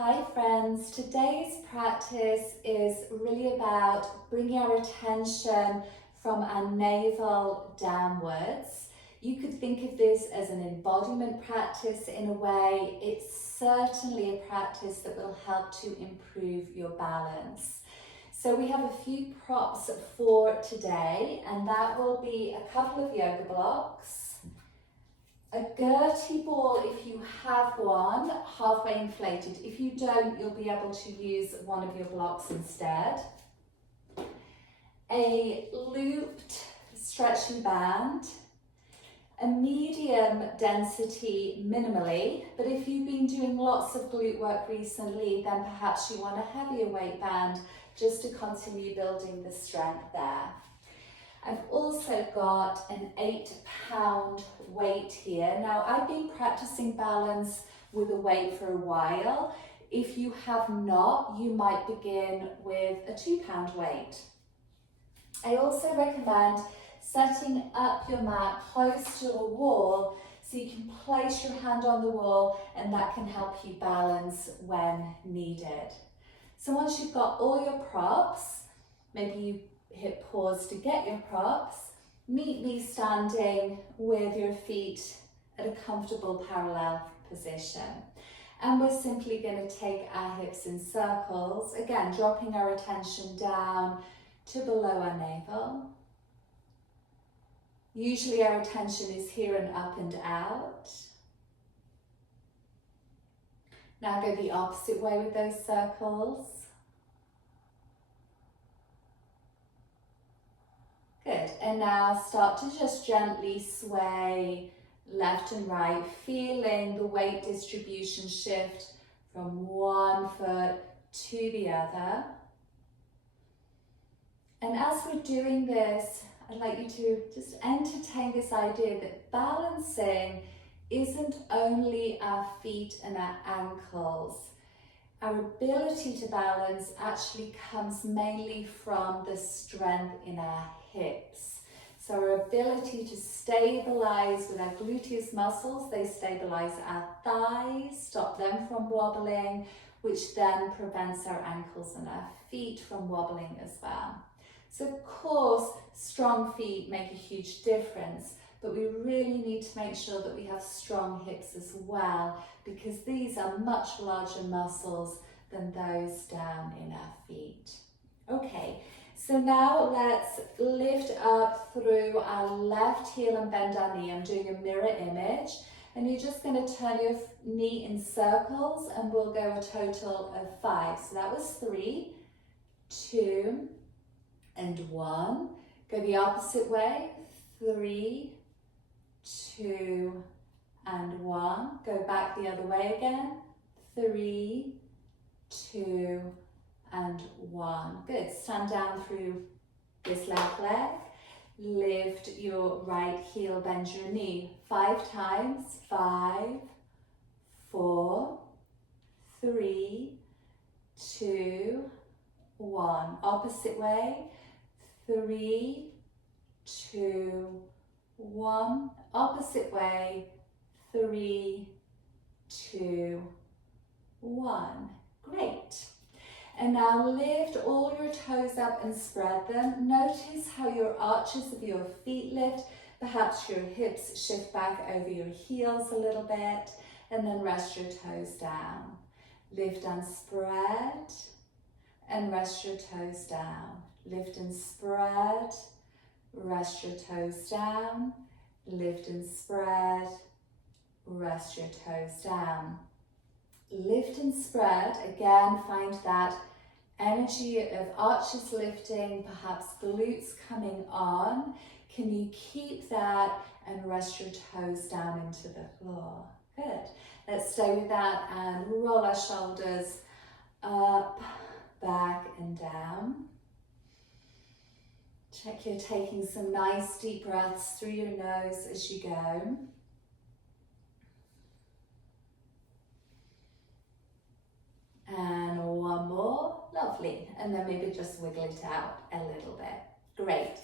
Hi friends, today's practice is really about bringing our attention from our navel downwards. You could think of this as an embodiment practice in a way. It's certainly a practice that will help to improve your balance. So we have a few props for today, and that will be a couple of yoga blocks, a Gertie ball if you have one, halfway inflated. If you don't, you'll be able to use one of your blocks instead. A looped stretching band, a medium density minimally, but if you've been doing lots of glute work recently, then perhaps you want a heavier weight band just to continue building the strength there. I've also got an 8-pound weight here. Now, I've been practicing balance with a weight for a while. If you have not, you might begin with a 2-pound weight. I also recommend setting up your mat close to the wall so you can place your hand on the wall, and that can help you balance when needed. So once you've got all your props, maybe you hit pause to get your props, meet me standing with your feet at a comfortable parallel position. And we're simply going to take our hips in circles, again dropping our attention down to below our navel. Usually our attention is here and up and out. Now go the opposite way with those circles. Good, and now start to just gently sway left and right, feeling the weight distribution shift from one foot to the other. And as we're doing this, I'd like you to just entertain this idea that balancing isn't only our feet and our ankles. Our ability to balance actually comes mainly from the strength in our hips. So our ability to stabilize with our gluteus muscles, they stabilize our thighs, stop them from wobbling, which then prevents our ankles and our feet from wobbling as well. So of course, strong feet make a huge difference, but we really need to make sure that we have strong hips as well, because these are much larger muscles than those down in our feet. Okay, so now let's lift up through our left heel and bend our knee. I'm doing a mirror image, and you're just going to turn your knee in circles, and we'll go a total of 5. So that was 3, 2, and 1. Go the opposite way, 3, 2, and 1. Go back the other way again, 3, 2, and 1. Good. Stand down through this left leg. Lift your right heel, bend your knee 5 times. 5, 4, 3, 2, 1. Opposite way. 3, 2, 1. Opposite way. 3, 2, 1. Great. And now lift all your toes up and spread them. Notice how your arches of your feet lift. Perhaps your hips shift back over your heels a little bit, and then rest your toes down. Lift and spread, and rest your toes down. Lift and spread, rest your toes down. Lift and spread, rest your toes down. Lift and spread, again find that energy of arches lifting, perhaps glutes coming on. Can you keep that and rest your toes down into the floor? Good. Let's stay with that and roll our shoulders up, back and down. Check you're taking some nice deep breaths through your nose as you go. And one more, lovely. And then maybe just wiggle it out a little bit. Great.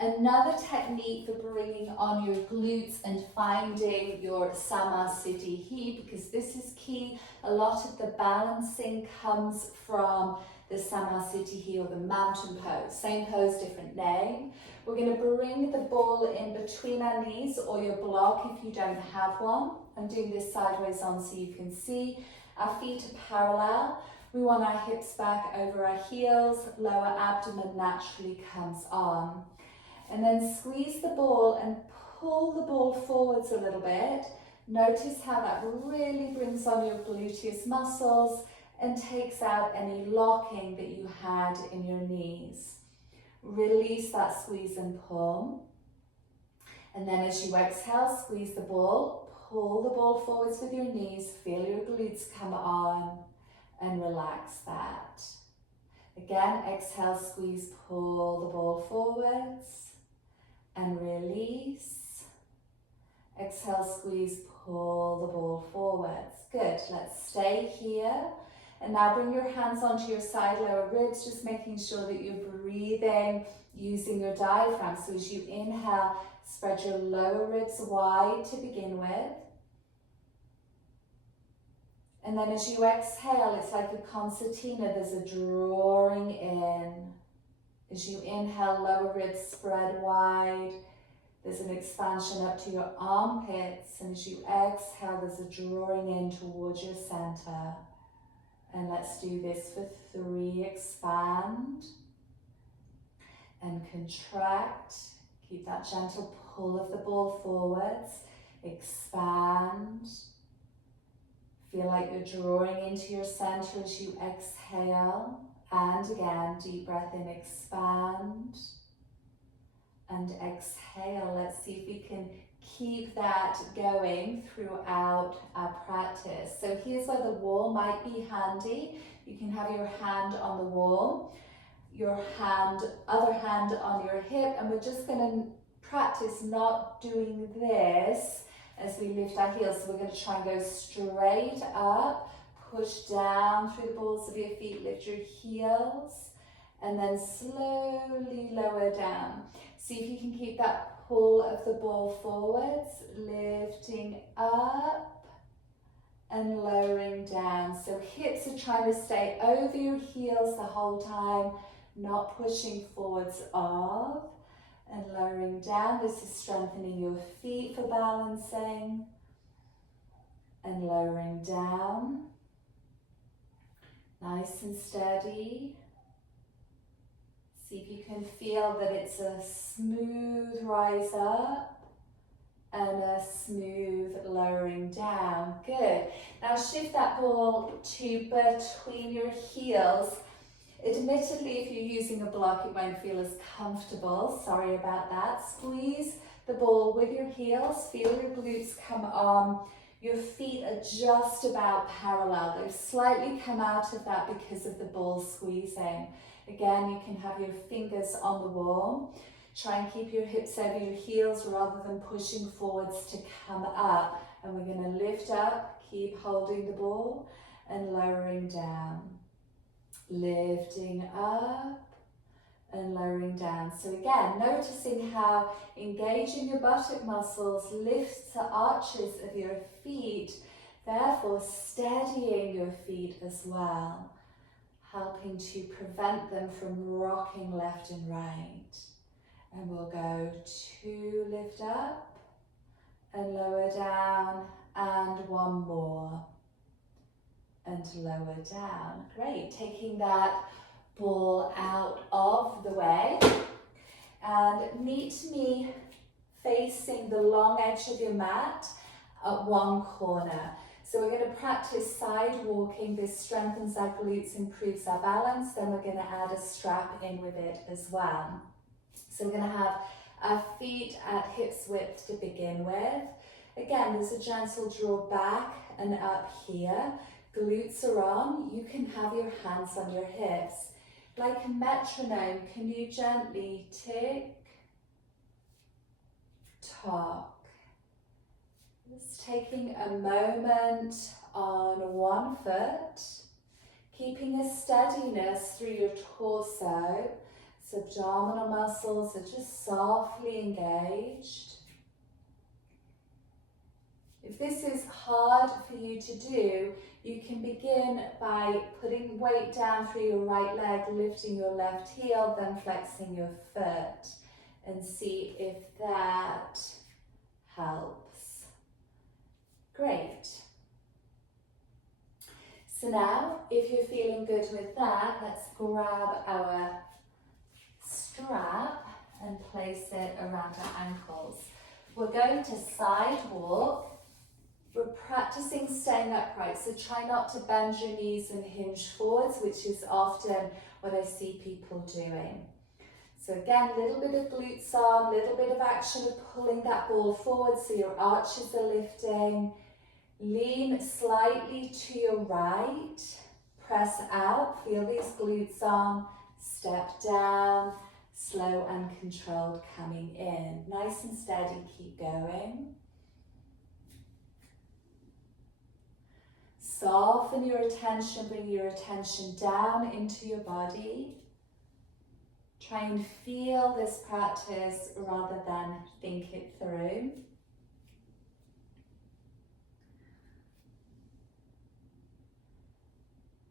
Another technique for bringing on your glutes and finding your Samasthiti, because this is key. A lot of the balancing comes from the Samasthiti or the mountain pose. Same pose, different name. We're going to bring the ball in between our knees or your block if you don't have one. I'm doing this sideways on so you can see. Our feet are parallel. We want our hips back over our heels. Lower abdomen naturally comes on. And then squeeze the ball and pull the ball forwards a little bit. Notice how that really brings on your gluteus muscles and takes out any locking that you had in your knees. Release that squeeze and pull. And then as you exhale, squeeze the ball, pull the ball forwards with your knees, feel your glutes come on and relax that. Again, exhale, squeeze, pull the ball forwards and release. Exhale, squeeze, pull the ball forwards. Good, let's stay here. And now bring your hands onto your side lower ribs, just making sure that you're breathing using your diaphragm. So as you inhale, spread your lower ribs wide to begin with. And then as you exhale, it's like a concertina, there's a drawing in. As you inhale, lower ribs spread wide. There's an expansion up to your armpits. And as you exhale, there's a drawing in towards your center. And let's do this for 3. Expand and contract. Keep that gentle pull of the ball forwards. Expand. Feel like you're drawing into your center as you exhale. And again, deep breath in, expand. And exhale. Let's see if we can keep that going throughout our practice. So here's where the wall might be handy. You can have your hand on the wall, your other hand on your hip, and we're just going to practice not doing this as we lift our heels. So we're going to try and go straight up, push down through the balls of your feet, lift your heels, and then slowly lower down. See if you can keep that pull of the ball forwards, lifting up and lowering down. So hips are trying to stay over your heels the whole time, not pushing forwards off, and lowering down. This is strengthening your feet for balancing, and lowering down. Nice and steady. See if you can feel that it's a smooth rise up and a smooth lowering down. Good. Now shift that ball to between your heels. Admittedly, if you're using a block, it won't feel as comfortable. Sorry about that. Squeeze the ball with your heels. Feel your glutes come on. Your feet are just about parallel. They've slightly come out of that because of the ball squeezing. Again, you can have your fingers on the wall. Try and keep your hips over your heels rather than pushing forwards to come up. And we're going to lift up, keep holding the ball and lowering down. Lifting up and lowering down. So again, noticing how engaging your buttock muscles lifts the arches of your feet, therefore steadying your feet as well, helping to prevent them from rocking left and right. And we'll go 2, lift up and lower down, and 1 more. And lower down. Great. Taking that ball out of the way. And meet me facing the long edge of your mat at one corner. So we're going to practice side walking. This strengthens our glutes, improves our balance. Then we're going to add a strap in with it as well. So we're going to have our feet at hips width to begin with. Again, there's a gentle draw back and up here. Glutes are on. You can have your hands on your hips. Like a metronome, can you gently tick, tock? Just taking a moment on one foot, keeping a steadiness through your torso. So abdominal muscles are just softly engaged. If this is hard for you to do, you can begin by putting weight down through your right leg, lifting your left heel, then flexing your foot, and see if that helps. Great. So now, if you're feeling good with that, let's grab our strap and place it around our ankles. We're going to side walk. We're practicing staying upright, so try not to bend your knees and hinge forwards, which is often what I see people doing. So again, a little bit of glutes on, a little bit of action of pulling that ball forward so your arches are lifting. Lean slightly to your right, press out, feel these glutes on, step down, slow and controlled coming in. Nice and steady, keep going. Soften your attention, bring your attention down into your body. Try and feel this practice rather than think it through.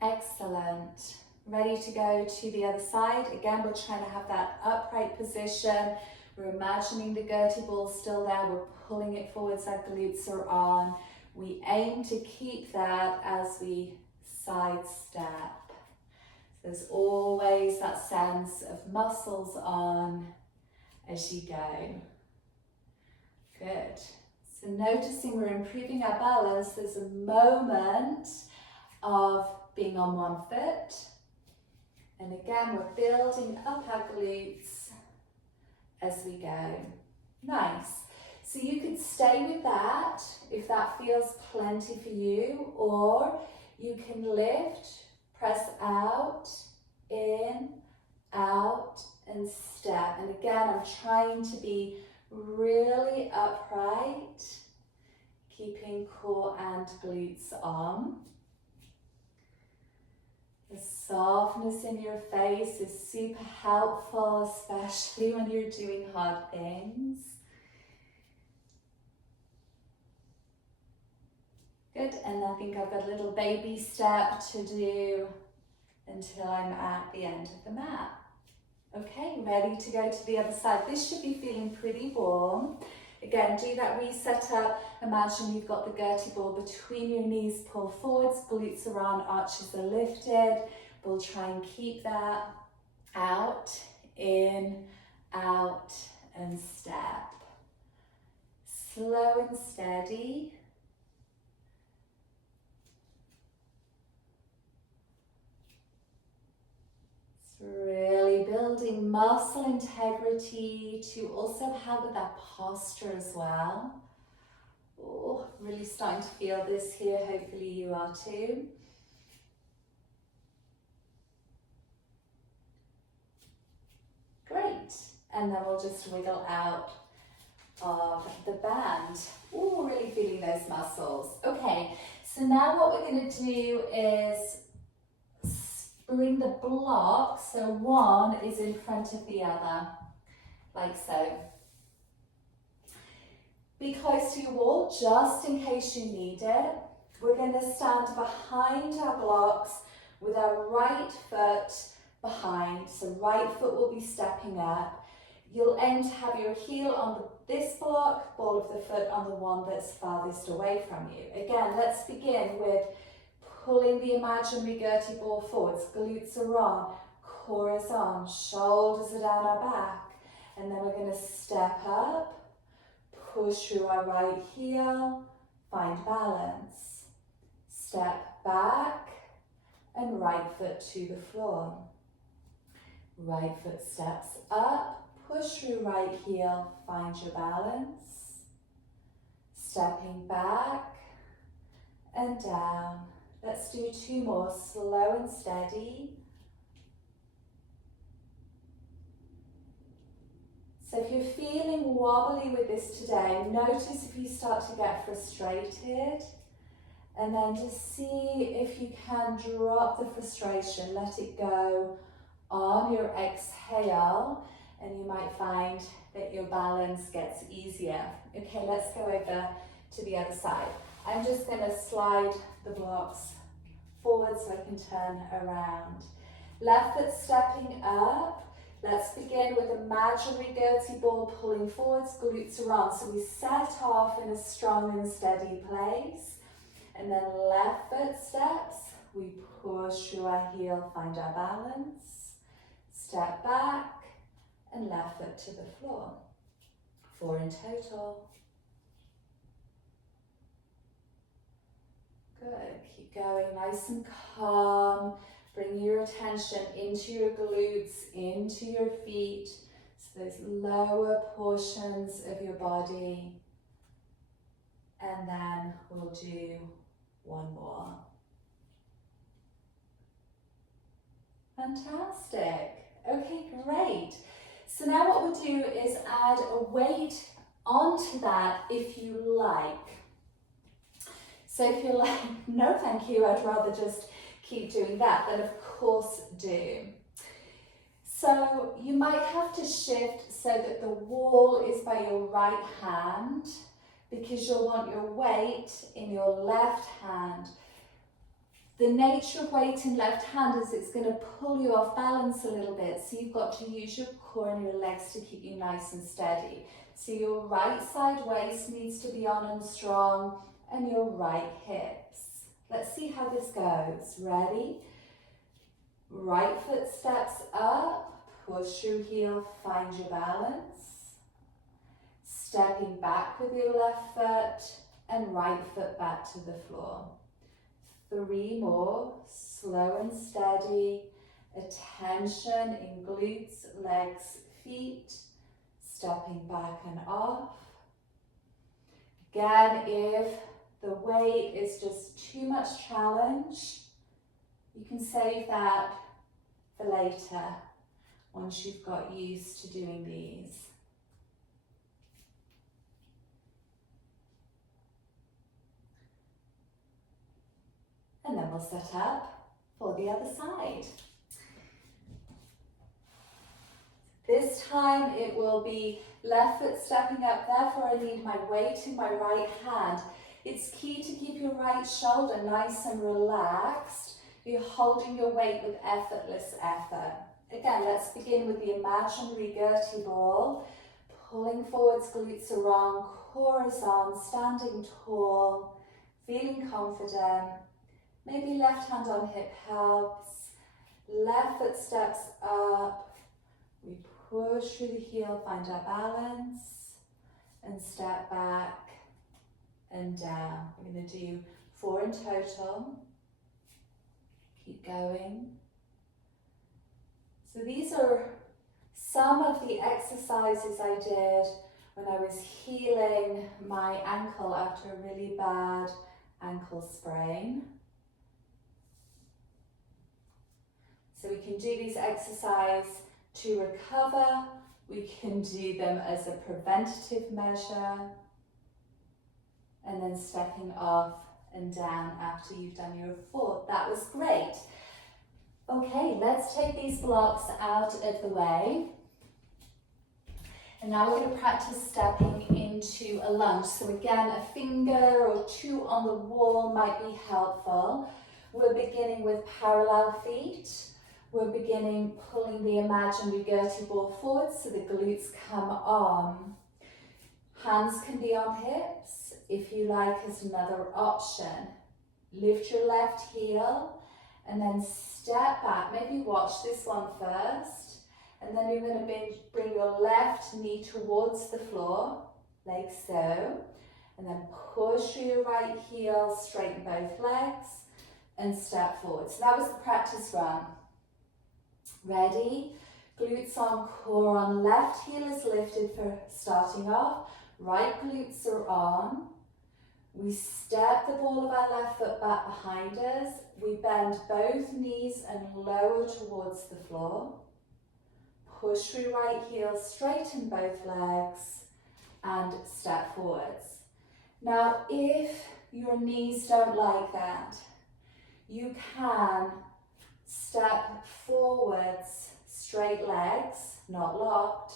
Excellent. Ready to go to the other side. Again, we're trying to have that upright position. We're imagining the Gertie ball still there. We're pulling it forwards, our glutes are on. We aim to keep that as we sidestep. There's always that sense of muscles on as you go. Good. So noticing we're improving our balance, there's a moment of being on one foot. And again, we're building up our glutes as we go. Nice. So you could stay with that if that feels plenty for you, or you can lift, press out, in, out, and step. And again, I'm trying to be really upright, keeping core and glutes on. The softness in your face is super helpful, especially when you're doing hard things. Good, and I think I've got a little baby step to do until I'm at the end of the mat. Okay, ready to go to the other side. This should be feeling pretty warm. Again, do that reset up. Imagine you've got the Gertie ball between your knees, pull forwards, glutes are on, arches are lifted. We'll try and keep that out, in, out, and step. Slow and steady. Really building muscle integrity to also help with that posture as well. Oh, really starting to feel this here. Hopefully you are too. Great. And then we'll just wiggle out of the band. Oh, really feeling those muscles. Okay, so now what we're going to do is bring the block, so one is in front of the other, like so. Be close to your wall, just in case you need it. We're going to stand behind our blocks with our right foot behind, so right foot will be stepping up. You'll aim to have your heel on this block, ball of the foot on the one that's farthest away from you. Again, let's begin with pulling the imaginary Gertie ball forwards, glutes are on, core is on, shoulders are down our back. And then we're going to step up, push through our right heel, find balance. Step back and right foot to the floor. Right foot steps up, push through right heel, find your balance. Stepping back and down. Let's do two more, slow and steady. So if you're feeling wobbly with this today, notice if you start to get frustrated, and then just see if you can drop the frustration, let it go on your exhale, and you might find that your balance gets easier. Okay, let's go over to the other side. I'm just going to slide the blocks forward so I can turn around. Left foot stepping up. Let's begin with imaginary Gertie ball pulling forwards, glutes are on. So we set off in a strong and steady place. And then left foot steps. We push through our heel, find our balance. Step back and left foot to the floor. 4 in total. Good, keep going nice and calm. Bring your attention into your glutes, into your feet, so those lower portions of your body. And then we'll do one more. Fantastic. Okay, great. So now what we'll do is add a weight onto that if you like. So if you're like, no thank you, I'd rather just keep doing that, then of course do. So you might have to shift so that the wall is by your right hand, because you'll want your weight in your left hand. The nature of weight in left hand is it's going to pull you off balance a little bit, so you've got to use your core and your legs to keep you nice and steady. So your right side waist needs to be on and strong, and your right hips. Let's see how this goes. Ready? Right foot steps up, push through heel, find your balance. Stepping back with your left foot and right foot back to the floor. 3 more, slow and steady. Attention in glutes, legs, feet. Stepping back and off. Again, if the weight is just too much challenge, you can save that for later, once you've got used to doing these. And then we'll set up for the other side. This time it will be left foot stepping up, therefore I need my weight in my right hand. It's key to keep your right shoulder nice and relaxed. You're holding your weight with effortless effort. Again, let's begin with the imaginary Gertie ball. Pulling forwards, glutes are on, core is on, standing tall, feeling confident. Maybe left hand on hip helps. Left foot steps up. We push through the heel, find our balance, and step back and down. We're going to do 4 in total. Keep going. So these are some of the exercises I did when I was healing my ankle after a really bad ankle sprain. So we can do these exercises to recover. We can do them as a preventative measure. And then stepping off and down after you've done your 4. That was great. Okay, let's take these blocks out of the way. And now we're going to practice stepping into a lunge. So again, a finger or 2 on the wall might be helpful. We're beginning with parallel feet. We're beginning pulling the imaginary Gertie ball forward so the glutes come on. Hands can be on hips, if you like, as another option. Lift your left heel and then step back. Maybe watch this one first. And then you're going to bring your left knee towards the floor, like so. And then push through your right heel, straighten both legs, and step forward. So that was the practice run. Ready? Glutes on, core on, left heel is lifted for starting off. Right glutes are on. We step the ball of our left foot back behind us. We bend both knees and lower towards the floor. Push through right heel, straighten both legs, and step forwards. Now, if your knees don't like that, you can step forwards straight legs, not locked,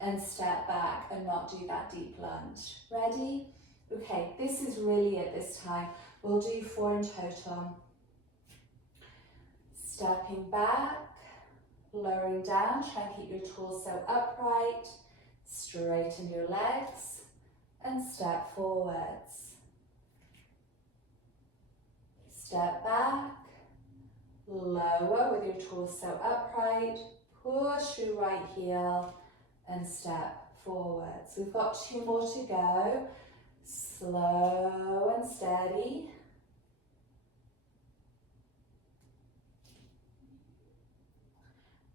and step back and not do that deep lunge. Ready? Okay, this is really it this time. We'll do 4 in total. Stepping back, lowering down, try and keep your torso upright, straighten your legs, and step forwards. Step back, lower with your torso upright, push your right heel, and step forwards. We've got 2 more to go. Slow and steady.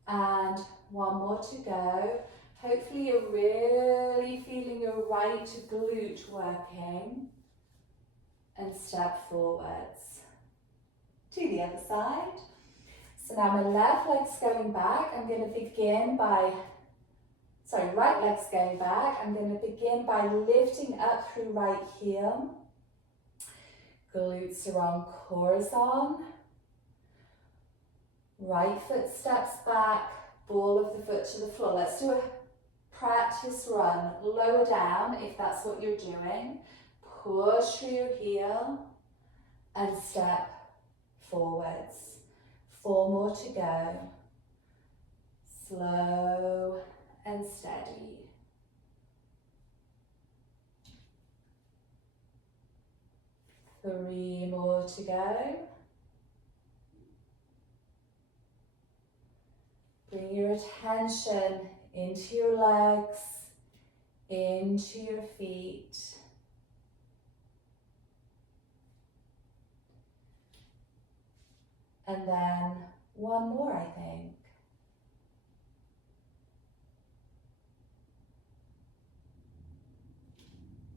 And 1 more to go. Hopefully you're really feeling your right glute working. And step forwards. To the other side. So now my left leg's going back. I'm going to begin by, right leg's going back. I'm going to begin by lifting up through right heel. Glutes are on, core is on. Right foot steps back, ball of the foot to the floor. Let's do a practice run. Lower down if that's what you're doing. Push through your heel and step forwards. 4 more to go. Slow and steady. Three more to go. Bring your attention into your legs, into your feet. And then 1 more, I think.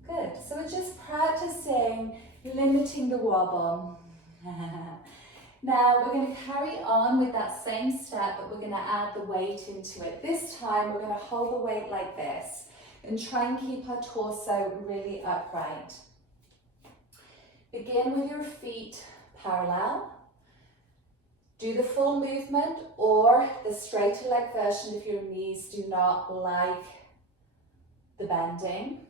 Good. So we're just practicing limiting the wobble. Now we're going to carry on with that same step, but we're going to add the weight into it. This time we're going to hold the weight like this and try and keep our torso really upright. Begin with your feet parallel. Do the full movement or the straighter leg version if your knees do not like the bending.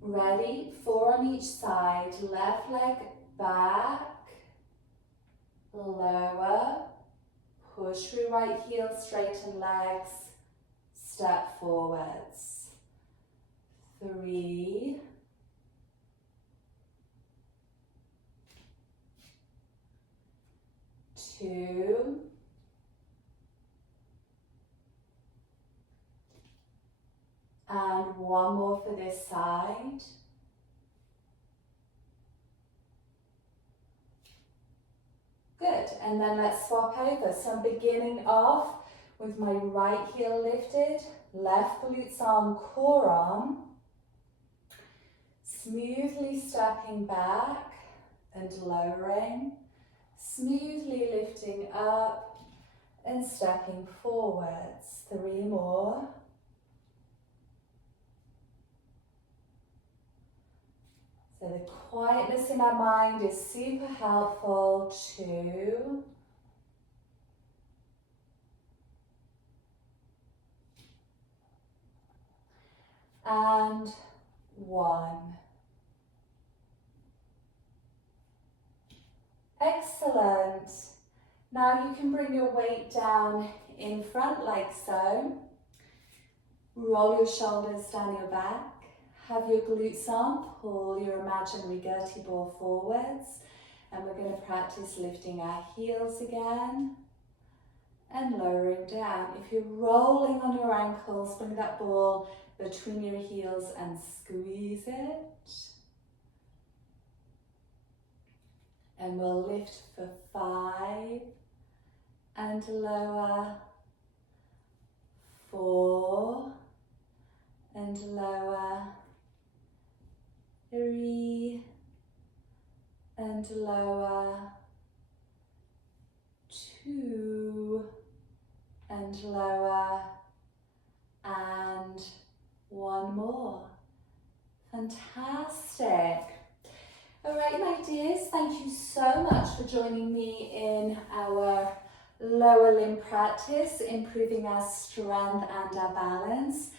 Ready? 4 on each side. Left leg back. Lower, push through right heel, straighten legs, step forwards. 3, 2, and 1 more for this side. Good, and then let's swap over. So I'm beginning off with my right heel lifted, left glutes on, core on. Smoothly stepping back and lowering. Smoothly lifting up and stepping forwards. 3 more. So the quietness in our mind is super helpful. 2. And 1. Excellent. Now you can bring your weight down in front like so. Roll your shoulders down your back. Have your glutes on, pull your imaginary Gertie ball forwards, and we're going to practice lifting our heels again and lowering down. If you're rolling on your ankles, bring that ball between your heels and squeeze it. And we'll lift for 5 and lower, 4 and lower, 3 and lower, 2 and lower, and 1 more. Fantastic. All right, my dears, thank you so much for joining me in our lower limb practice, improving our strength and our balance.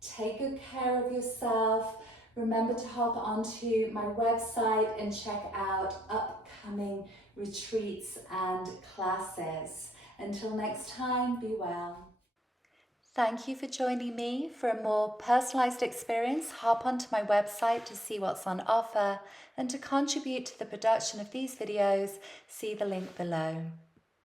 Take good care of yourself. Remember to hop onto my website and check out upcoming retreats and classes. Until next time, be well. Thank you for joining me. For a more personalised experience, hop onto my website to see what's on offer, and to contribute to the production of these videos, see the link below.